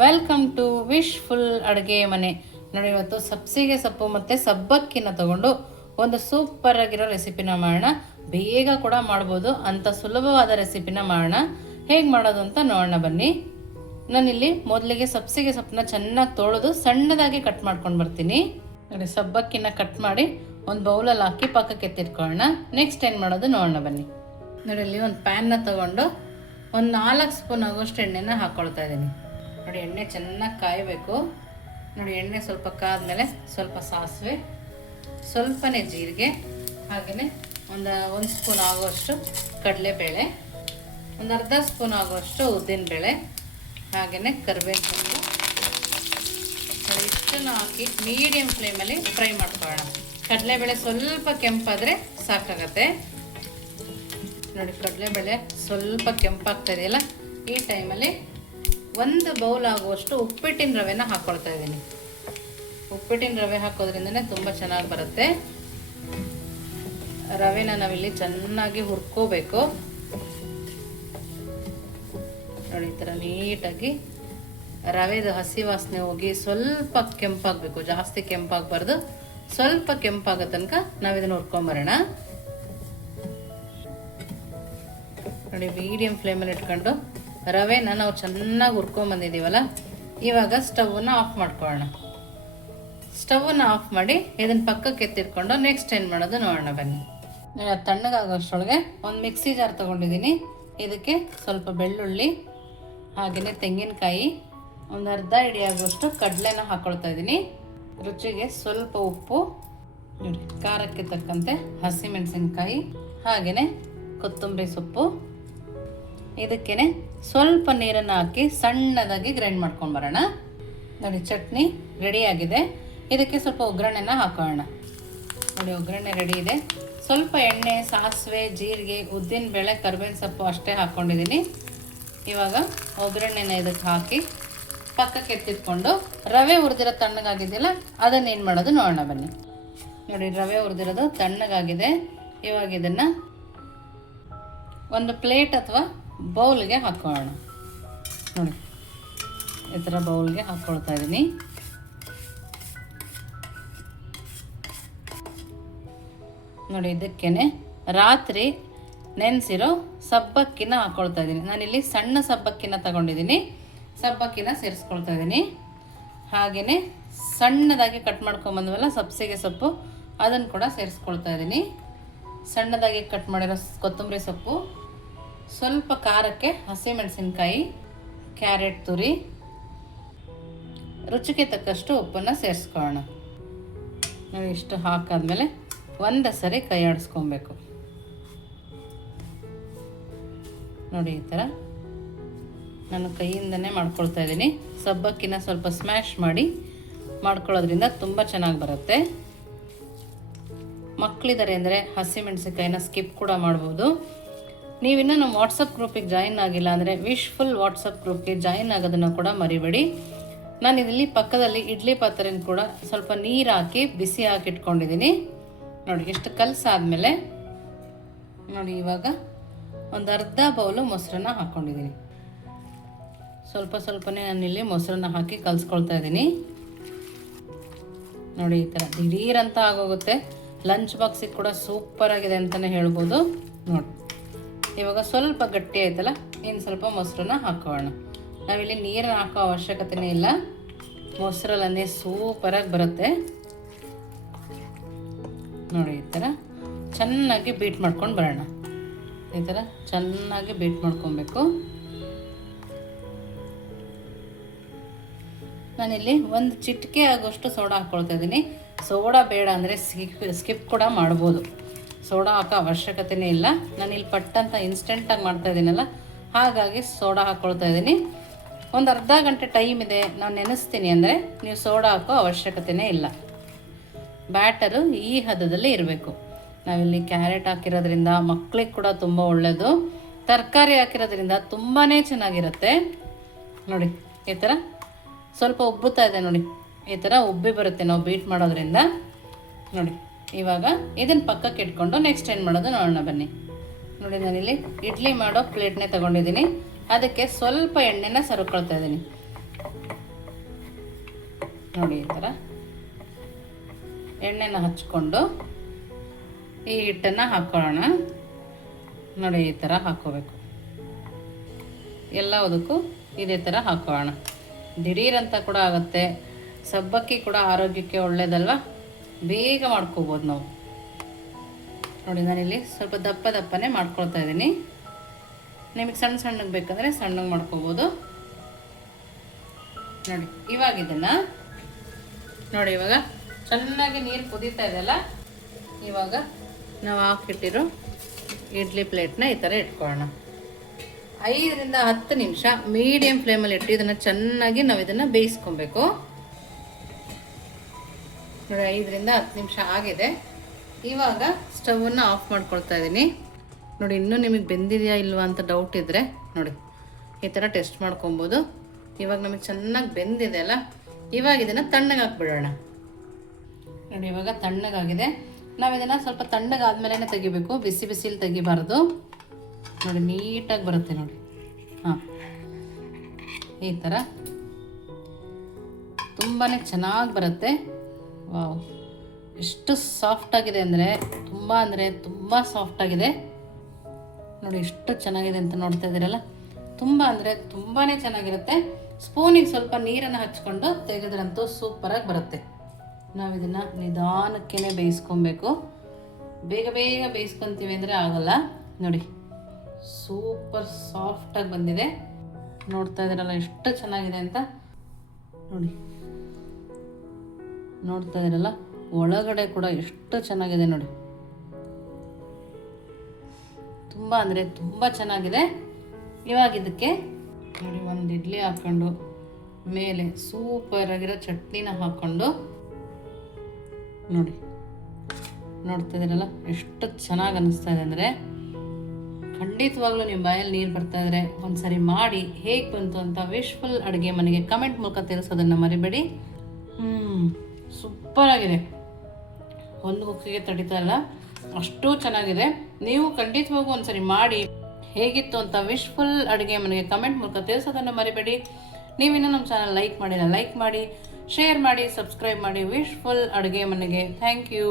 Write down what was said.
Welcome to wish full ಅಡುಗೆ ಮನೆ. ನೋಡಿ, ಇವತ್ತು ಸಬ್ಸಿಗೆ ಸೊಪ್ಪು ಮತ್ತು ಸಬ್ಬಕ್ಕಿನ ತಗೊಂಡು ಒಂದು ಸೂಪರ್ ಆಗಿರೋ ರೆಸಿಪಿನ ಮಾಡೋಣ. ಬೇಗ ಕೂಡ ಮಾಡ್ಬೋದು. ಅಂಥ ಸುಲಭವಾದ ರೆಸಿಪಿನ ಮಾಡೋಣ. ಹೇಗೆ ಮಾಡೋದು ಅಂತ ನೋಡೋಣ ಬನ್ನಿ. ನಾನಿಲ್ಲಿ ಮೊದಲಿಗೆ ಸಬ್ಸಿಗೆ ಸೊಪ್ಪನ್ನ ಚೆನ್ನಾಗಿ ತೊಳೆದು ಸಣ್ಣದಾಗಿ ಕಟ್ ಮಾಡ್ಕೊಂಡು ಬರ್ತೀನಿ. ನೋಡಿ, ಸಬ್ಬಕ್ಕಿನ ಕಟ್ ಮಾಡಿ ಒಂದು ಬೌಲಲ್ಲಿ ಹಾಕಿ ಪಕ್ಕಕ್ಕೆ ಎತ್ತಿಟ್ಕೊಳ್ಳೋಣ. ನೆಕ್ಸ್ಟ್ ಏನು ಮಾಡೋದು ನೋಡೋಣ ಬನ್ನಿ. ನೋಡಿ, ಇಲ್ಲಿ ಒಂದು ಪ್ಯಾನ್ನ ತಗೊಂಡು ಒಂದು ನಾಲ್ಕು ಸ್ಪೂನ್ ಆಗೋಷ್ಟು ಎಣ್ಣೆನ ಹಾಕ್ಕೊಳ್ತಾ ಇದ್ದೀನಿ. ನೋಡಿ ಎಣ್ಣೆ ಚೆನ್ನಾಗಿ ಕಾಯಬೇಕು. ನೋಡಿ ಎಣ್ಣೆ ಸ್ವಲ್ಪ ಕಾದ್ಮೇಲೆ ಸ್ವಲ್ಪ ಸಾಸಿವೆ, ಸ್ವಲ್ಪನೇ ಜೀರಿಗೆ ಹಾಗೆಯೇ ಒಂದು ಒಂದು ಸ್ಪೂನ್ ಆಗೋಷ್ಟು ಕಡಲೆಬೇಳೆ, ಒಂದು ಅರ್ಧ ಸ್ಪೂನ್ ಆಗುವಷ್ಟು ಉದ್ದಿನಬೇಳೆ ಹಾಗೆಯೇ ಕರಿಬೇವು ಇಷ್ಟನ್ನು ಹಾಕಿ ಮೀಡಿಯಮ್ ಫ್ಲೇಮಲ್ಲಿ ಫ್ರೈ ಮಾಡ್ಕೊಳ್ಳೋಣ. ಕಡಲೆಬೇಳೆ ಸ್ವಲ್ಪ ಕೆಂಪಾದರೆ ಸಾಕಾಗತ್ತೆ. ನೋಡಿ ಕಡಲೆಬೇಳೆ ಸ್ವಲ್ಪ ಕೆಂಪಾಗ್ತಾ ಇದೆಯಲ್ಲ, ಈ ಟೈಮಲ್ಲಿ ಒಂದು ಬೌಲ್ ಆಗುವಷ್ಟು ಉಪ್ಪಿಟ್ಟಿನ ರವೆನ ಹಾಕ್ಕೊಳ್ತಾ ಇದ್ದೀನಿ. ಉಪ್ಪಿಟ್ಟಿನ ರವೆ ಹಾಕೋದ್ರಿಂದನೇ ತುಂಬ ಚೆನ್ನಾಗಿ ಬರುತ್ತೆ. ರವೆನ ನಾವಿಲ್ಲಿ ಚೆನ್ನಾಗಿ ಹುರ್ಕೋಬೇಕು. ನೋಡಿ, ಈ ಥರ ನೀಟಾಗಿ ರವೆದು ಹಸಿ ವಾಸನೆ ಹೋಗಿ ಸ್ವಲ್ಪ ಕೆಂಪಾಗಬೇಕು, ಜಾಸ್ತಿ ಕೆಂಪಾಗಬಾರ್ದು. ಸ್ವಲ್ಪ ಕೆಂಪಾಗೋ ತನಕ ನಾವು ಇದನ್ನು ಹುರ್ಕೊಂಬರೋಣ. ನೋಡಿ, ಮೀಡಿಯಂ ಫ್ಲೇಮಲ್ಲಿ ಇಟ್ಕೊಂಡು ರವೆನ ನಾವು ಚೆನ್ನಾಗಿ ಹುರ್ಕೊಂಬಂದಿದ್ದೀವಲ್ಲ ಇವಾಗ ಸ್ಟವನ್ನು ಆಫ್ ಮಾಡ್ಕೊಳ್ಳೋಣ. ಸ್ಟವನ್ನು ಆಫ್ ಮಾಡಿ ಇದನ್ನು ಪಕ್ಕಕ್ಕೆ ಎತ್ತಿಟ್ಕೊಂಡು ನೆಕ್ಸ್ಟ್ ಏನು ಮಾಡೋದು ನೋಡೋಣ ಬನ್ನಿ. ನಾನು ಅದು ತಣ್ಣಗಾಗೋಷ್ಟರೊಳಗೆ ಒಂದು ಮಿಕ್ಸಿ ಜಾರ್ ತೊಗೊಂಡಿದ್ದೀನಿ. ಇದಕ್ಕೆ ಸ್ವಲ್ಪ ಬೆಳ್ಳುಳ್ಳಿ ಹಾಗೆಯೇ ತೆಂಗಿನಕಾಯಿ, ಒಂದು ಅರ್ಧ ಇಡಿ ಆಗುವಷ್ಟು ಕಡಲೆನ ಹಾಕ್ಕೊಳ್ತಾ ಇದ್ದೀನಿ. ರುಚಿಗೆ ಸ್ವಲ್ಪ ಉಪ್ಪು ಖಾರಕ್ಕೆ ತಕ್ಕಂತೆ ಹಸಿಮೆಣಸಿನ್ಕಾಯಿ ಹಾಗೆಯೇ ಕೊತ್ತಂಬರಿ ಸೊಪ್ಪು ಇದಕ್ಕೇನೆ ಸ್ವಲ್ಪ ನೀರನ್ನು ಹಾಕಿ ಸಣ್ಣದಾಗಿ ಗ್ರೈಂಡ್ ಮಾಡ್ಕೊಂಡು ಬರೋಣ. ನೋಡಿ, ಚಟ್ನಿ ರೆಡಿಯಾಗಿದೆ ಇದಕ್ಕೆ ಸ್ವಲ್ಪ ಒಗ್ಗರಣೆನ ಹಾಕೋಣ. ನೋಡಿ, ಒಗ್ಗರಣೆ ರೆಡಿ ಇದೆ. ಸ್ವಲ್ಪ ಎಣ್ಣೆ, ಸಾಸಿವೆ, ಜೀರಿಗೆ, ಉದ್ದಿನ ಬೇಳೆ, ಕರ್ಬೇವಿನ ಸೊಪ್ಪು ಅಷ್ಟೇ ಹಾಕ್ಕೊಂಡಿದ್ದೀನಿ ಇವಾಗ ಒಗ್ಗರಣೆನ ಇದಕ್ಕೆ ಹಾಕಿ ಪಕ್ಕಕ್ಕೆ ಎತ್ತಿಟ್ಕೊಂಡು ರವೆ ಹುರಿದಿರೋ ತಣ್ಣಗಾಗಿದೆಯಲ್ಲ, ಅದನ್ನು ಏನು ಮಾಡೋದು ನೋಡೋಣ ಬನ್ನಿ. ನೋಡಿ, ರವೆ ಹುರಿದಿರೋದು ತಣ್ಣಗಾಗಿದೆ. ಇವಾಗ ಇದನ್ನು ಒಂದು ಪ್ಲೇಟ್ ಅಥವಾ ಬೌಲ್ಗೆ ಹಾಕೊಳ್ಳೋಣ. ನೋಡಿ, ಈ ಥರ ಬೌಲ್ಗೆ ಹಾಕ್ಕೊಳ್ತಾ ಇದ್ದೀನಿ ನೋಡಿ, ಇದಕ್ಕೇನೆ ರಾತ್ರಿ ನೆನೆಸಿರೋ ಸಬ್ಬಕ್ಕಿನ ಹಾಕ್ಕೊಳ್ತಾ ಇದ್ದೀನಿ ನಾನಿಲ್ಲಿ ಸಣ್ಣ ಸಬ್ಬಕ್ಕಿನ ತಗೊಂಡಿದ್ದೀನಿ ಸಬ್ಬಕ್ಕಿನ ಸೇರಿಸ್ಕೊಳ್ತಾ ಇದ್ದೀನಿ ಹಾಗೆಯೇ ಸಣ್ಣದಾಗಿ ಕಟ್ ಮಾಡ್ಕೊಂಬಂದ್ವಲ್ಲ ಸಬ್ಸಿಗೆ ಸೊಪ್ಪು, ಅದನ್ನು ಕೂಡ ಸೇರಿಸ್ಕೊಳ್ತಾ ಇದ್ದೀನಿ ಸಣ್ಣದಾಗಿ ಕಟ್ ಮಾಡಿರೋ ಕೊತ್ತಂಬರಿ ಸೊಪ್ಪು ಸ್ವಲ್ಪ ಖಾರಕ್ಕೆ ಹಸಿಮೆಣಸಿನಕಾಯಿ ಕ್ಯಾರೆಟ್ ತುರಿ, ರುಚಿಗೆ ತಕ್ಕಷ್ಟು ಉಪ್ಪನ್ನು ಸೇರಿಸ್ಕೊಳ್ಳೋಣ. ನಾವು ಇಷ್ಟು ಹಾಕಾದ್ಮೇಲೆ ಒಂದು ಸರಿ ಕೈ ಆಡಿಸ್ಕೊಬೇಕು. ನೋಡಿ ಈ ಥರ ನಾನು ಕೈಯಿಂದನೇ ಮಾಡ್ಕೊಳ್ತಾ ಇದ್ದೀನಿ. ಸಬ್ಬಕ್ಕಿನ ಸ್ವಲ್ಪ ಸ್ಮ್ಯಾಶ್ ಮಾಡಿ ಮಾಡ್ಕೊಳ್ಳೋದ್ರಿಂದ ತುಂಬ ಚೆನ್ನಾಗಿ ಬರುತ್ತೆ. ಮಕ್ಕಳಿದ್ದಾರೆ ಅಂದರೆ ಹಸಿಮೆಣಸಿಕಾಯಿನ ಸ್ಕಿಪ್ ಕೂಡ ಮಾಡ್ಬೋದು. ನೀವಿನ್ನೂ ನಮ್ಮ ವಾಟ್ಸಪ್ ಗ್ರೂಪಿಗೆ ಜಾಯಿನ್ ಆಗಿಲ್ಲ ಅಂದರೆ ವಿಶ್ಫುಲ್ ವಾಟ್ಸಪ್ ಗ್ರೂಪ್ಗೆ ಜಾಯಿನ್ ಆಗೋದನ್ನು ಕೂಡ ಮರಿಬೇಡಿ. ನಾನು ಇದರಲ್ಲಿ ಪಕ್ಕದಲ್ಲಿ ಇಡ್ಲಿ ಪಾತ್ರೆನ ಕೂಡ ಸ್ವಲ್ಪ ನೀರು ಹಾಕಿ ಬಿಸಿ ಹಾಕಿ ಇಟ್ಕೊಂಡಿದ್ದೀನಿ. ನೋಡಿ, ಎಷ್ಟು ಕಲಸಾದ್ಮೇಲೆ ನೋಡಿ, ಇವಾಗ ಒಂದು ಅರ್ಧ ಬೌಲು ಮೊಸರನ್ನ ಹಾಕ್ಕೊಂಡಿದ್ದೀನಿ ಸ್ವಲ್ಪ ಸ್ವಲ್ಪನೇ ನಾನಿಲ್ಲಿ ಮೊಸರನ್ನ ಹಾಕಿ ಕಲಿಸ್ಕೊಳ್ತಾ ಇದ್ದೀನಿ. ನೋಡಿ, ಈ ಥರ ದಿಢೀರಂತ ಆಗೋಗುತ್ತೆ. ಲಂಚ್ ಬಾಕ್ಸಿಗೆ ಕೂಡ ಸೂಪರ್ ಆಗಿದೆ ಅಂತಲೇ ಹೇಳ್ಬೋದು. ನೋಡಿ. ಇವಾಗ ಸ್ವಲ್ಪ ಗಟ್ಟಿ ಆಯ್ತಲ್ಲ, ಇನ್ನು ಸ್ವಲ್ಪ ಮೊಸರನ್ನ ಹಾಕೋಣ. ನಾವಿಲ್ಲಿ ನೀರನ್ನು ಹಾಕೋ ಅವಶ್ಯಕತೆನೇ ಇಲ್ಲ. ಮೊಸರಲ್ಲೇ ಸೂಪರಾಗಿ ಬರುತ್ತೆ. ನೋಡಿ, ಈ ಥರ ಚೆನ್ನಾಗಿ ಬೀಟ್ ಮಾಡ್ಕೊಂಡು ಬರೋಣ. ಈ ಥರ ಚೆನ್ನಾಗಿ ಬೀಟ್ ಮಾಡ್ಕೊಬೇಕು. ನಾನಿಲ್ಲಿ ಒಂದು ಚಿಟಿಕೆ ಆಗೋಷ್ಟು ಸೋಡಾ ಹಾಕ್ಕೊಳ್ತಾ ಇದ್ದೀನಿ. ಸೋಡಾ ಬೇಡ ಅಂದರೆ ಸ್ಕಿಪ್ ಸ್ಕಿಪ್ ಕೂಡ ಮಾಡ್ಬೋದು. ಸೋಡಾ ಹಾಕೋ ಅವಶ್ಯಕತೆನೇ ಇಲ್ಲ. ನಾನು ಇಲ್ಲಿ ಪಟ್ಟಂತ ಇನ್ಸ್ಟೆಂಟಾಗಿ ಮಾಡ್ತಾ ಇದ್ದೀನಲ್ಲ ಹಾಗಾಗಿ ಸೋಡಾ ಹಾಕ್ಕೊಳ್ತಾ ಇದ್ದೀನಿ ಒಂದು ಅರ್ಧ ಗಂಟೆ ಟೈಮ್ ಇದೆ, ನಾನು ನೆನೆಸ್ತೀನಿ ಅಂದರೆ ನೀವು ಸೋಡಾ ಹಾಕೋ ಅವಶ್ಯಕತೆನೇ ಇಲ್ಲ. ಬ್ಯಾಟರು ಈ ಹದದಲ್ಲಿ ಇರಬೇಕು. ನಾವಿಲ್ಲಿ ಕ್ಯಾರೆಟ್ ಹಾಕಿರೋದ್ರಿಂದ ಮಕ್ಕಳಿಗೆ ಕೂಡ ತುಂಬ ಒಳ್ಳೆಯದು ತರಕಾರಿ ಹಾಕಿರೋದ್ರಿಂದ ತುಂಬಾ ಚೆನ್ನಾಗಿರುತ್ತೆ. ನೋಡಿ, ಈ ಥರ ಸ್ವಲ್ಪ ಉಬ್ಬುತ್ತಾ ಇದೆ ನೋಡಿ. ಈ ಥರ ಉಬ್ಬಿ ಬರುತ್ತೆ, ನಾವು ಬೀಟ್ ಮಾಡೋದ್ರಿಂದ. ನೋಡಿ. ಇವಾಗ ಇದನ್ನು ಪಕ್ಕಕ್ಕೆ ಇಟ್ಕೊಂಡು ನೆಕ್ಸ್ಟ್ ಏನು ಮಾಡೋದು ನೋಡೋಣ ಬನ್ನಿ. ನೋಡಿ ನಾನಿಲ್ಲಿ ಇಡ್ಲಿ ಮಾಡೋ ಪ್ಲೇಟ್ನೇ ತಗೊಂಡಿದ್ದೀನಿ. ಅದಕ್ಕೆ ಸ್ವಲ್ಪ ಎಣ್ಣೆನ ಸರ್ಕೊಳ್ತಾ ಇದ್ದೀನಿ. ನೋಡಿ ಈ ಥರ ಎಣ್ಣೆನ ಹಚ್ಕೊಂಡು ಈ ಹಿಟ್ಟನ್ನು ಹಾಕ್ಕೊಳ್ಳೋಣ ನೋಡಿ ಈ ಥರ ಹಾಕ್ಕೋಬೇಕು. ಎಲ್ಲದಕ್ಕೂ ಇದೇ ಥರ ಹಾಕ್ಕೊಳ್ಳೋಣ. ದಿಢೀರಂತ ಕೂಡ ಆಗುತ್ತೆ. ಸಬ್ಬಕ್ಕಿ ಕೂಡ ಆರೋಗ್ಯಕ್ಕೆ ಒಳ್ಳೇದಲ್ವಾ? ಬೇಗ ಮಾಡ್ಕೋಬೋದು ನಾವು. ನೋಡಿ, ನಾನಿಲ್ಲಿ ಸ್ವಲ್ಪ ದಪ್ಪ ದಪ್ಪನೇ ಮಾಡ್ಕೊಳ್ತಾ ಇದ್ದೀನಿ. ನಿಮಗೆ ಸಣ್ಣ ಸಣ್ಣಗೆ ಬೇಕಂದರೆ ಸಣ್ಣಗೆ ಮಾಡ್ಕೋಬೋದು. ನೋಡಿ, ಇವಾಗ ಇದನ್ನು, ನೋಡಿ, ಇವಾಗ ಚೆನ್ನಾಗಿ ನೀರು ಕುದೀತಾ ಇದೆಯಲ್ಲ, ಇವಾಗ ನಾವು ಹಾಕಿಟ್ಟಿರೋ ಇಡ್ಲಿ ಪ್ಲೇಟ್ನ ಈ ಥರ ಇಟ್ಕೊಳ್ಳೋಣ. ಐದರಿಂದ ಹತ್ತು ನಿಮಿಷ ಮೀಡಿಯಂ ಫ್ಲೇಮಲ್ಲಿ ಇಟ್ಟು ಇದನ್ನು ಚೆನ್ನಾಗಿ ನಾವು ಇದನ್ನು ಬೇಯಿಸ್ಕೊಬೇಕು. ನೋಡಿ, ಐದರಿಂದ ಹತ್ತು ನಿಮಿಷ ಆಗಿದೆ. ಇವಾಗ ಸ್ಟವನ್ನು ಆಫ್ ಮಾಡ್ಕೊಳ್ತಾ ಇದ್ದೀನಿ. ನೋಡಿ, ಇನ್ನೂ ನಿಮಗೆ ಬೆಂದಿದೆಯಾ ಇಲ್ವಾ ಅಂತ ಡೌಟ್ ಇದ್ದರೆ ನೋಡಿ, ಈ ಥರ ಟೆಸ್ಟ್ ಮಾಡ್ಕೊಬೋದು ಇವಾಗ ನಮಗೆ ಚೆನ್ನಾಗಿ ಬೆಂದಿದೆ ಅಲ್ಲ, ಇವಾಗ ಇದನ್ನು ತಣ್ಣಗೆ ಹಾಕ್ಬಿಡೋಣ. ನೋಡಿ, ಇವಾಗ ತಣ್ಣಗಾಗಿದೆ ನಾವು ಇದನ್ನು ಸ್ವಲ್ಪ ತಣ್ಣಗಾದ್ಮೇಲೆ ತೆಗಿಬೇಕು, ಬಿಸಿ ಬಿಸಿಲಿ ತೆಗಿಬಾರ್ದು. ನೋಡಿ, ನೀಟಾಗಿ ಬರುತ್ತೆ ನೋಡಿ. ಹಾಂ, ಈ ಥರ. ತುಂಬಾ ಚೆನ್ನಾಗಿ ಬರುತ್ತೆ. ವಾವ್. ಎಷ್ಟು ಸಾಫ್ಟಾಗಿದೆ ಅಂದರೆ, ತುಂಬ ಅಂದರೆ ತುಂಬ ಸಾಫ್ಟಾಗಿದೆ ನೋಡಿ, ಎಷ್ಟು ಚೆನ್ನಾಗಿದೆ ಅಂತ ನೋಡ್ತಾ ಇದ್ದೀರಲ್ಲ? ತುಂಬ ಅಂದರೆ ತುಂಬಾ ಚೆನ್ನಾಗಿರುತ್ತೆ. ಸ್ಪೂನಿಗೆ ಸ್ವಲ್ಪ ನೀರನ್ನು ಹಚ್ಕೊಂಡು ತೆಗೆದ್ರಂತೂ ಸೂಪರಾಗಿ ಬರುತ್ತೆ. ನಾವು ಇದನ್ನು ನಿಧಾನಕ್ಕೇ ಬೇಯಿಸ್ಕೊಬೇಕು. ಬೇಗ ಬೇಗ ಬೇಯಿಸ್ಕೊತೀವಿ ಅಂದರೆ ಆಗೋಲ್ಲ. ನೋಡಿ ಸೂಪರ್ ಸಾಫ್ಟಾಗಿ ಬಂದಿದೆ. ನೋಡ್ತಾ ಇದ್ದೀರಲ್ಲ, ಎಷ್ಟು ಚೆನ್ನಾಗಿದೆ ಅಂತ. ನೋಡಿ. ನೋಡ್ತಾ ಇದ್ದೀರಲ್ಲ ಒಳಗಡೆ ಕೂಡ ಎಷ್ಟು ಚೆನ್ನಾಗಿದೆ ನೋಡಿ. ತುಂಬ ಅಂದರೆ ತುಂಬ ಚೆನ್ನಾಗಿದೆ. ಇವಾಗ ಇದಕ್ಕೆ ನೋಡಿ, ಒಂದು ಇಡ್ಲಿ ಹಾಕ್ಕೊಂಡು ಮೇಲೆ ಸೂಪರ್ ಆಗಿರೋ ಚಟ್ನಿನ ಹಾಕ್ಕೊಂಡು ನೋಡಿ. ನೋಡ್ತಾ ಇದ್ದೀರಲ್ಲ, ಎಷ್ಟು ಚೆನ್ನಾಗಿ ಅನಿಸ್ತಾ ಇದೆ ಅಂದರೆ, ಖಂಡಿತವಾಗ್ಲೂ ನಿಮ್ಮ ಬಾಯಲ್ಲಿ ನೀರು ಬರ್ತಾ ಇದ್ರೆ ಒಂದ್ಸರಿ ಮಾಡಿ ಹೇಗೆ ಬಂತು ಅಂತ ವಿಶ್ಫುಲ್ ಅಡುಗೆ ಮನೆಗೆ ಕಮೆಂಟ್ ಮೂಲಕ ತಿಳಿಸೋದನ್ನ ಮರಿಬೇಡಿ. ಹ್ಞೂ ಸೂಪರ್ ಆಗಿದೆ ಒಂದು ಕುಕ್ಕಿಗೆ ತಡಿತಾ ಇಲ್ಲ. ಅಷ್ಟು ಚೆನ್ನಾಗಿದೆ. ನೀವು ಖಂಡಿತವಾಗೂ ಒಂದ್ಸರಿ ಮಾಡಿ. ಹೇಗಿತ್ತು ಅಂತ ವಿಶ್ಫುಲ್ ಅಡುಗೆ ಮನೆಗೆ ಕಮೆಂಟ್ ಮೂಲಕ ತಿಳಿಸೋದನ್ನು ಮರಿಬೇಡಿ. ನೀವಿನ್ನೂ ನಮ್ಮ ಚಾನಲ್ ಲೈಕ್ ಮಾಡಿಲ್ಲ ಲೈಕ್ ಮಾಡಿ ಶೇರ್ ಮಾಡಿ ಸಬ್ಸ್ಕ್ರೈಬ್ ಮಾಡಿ. ವಿಶ್ಫುಲ್ ಅಡುಗೆ ಮನೆಗೆ. Thank you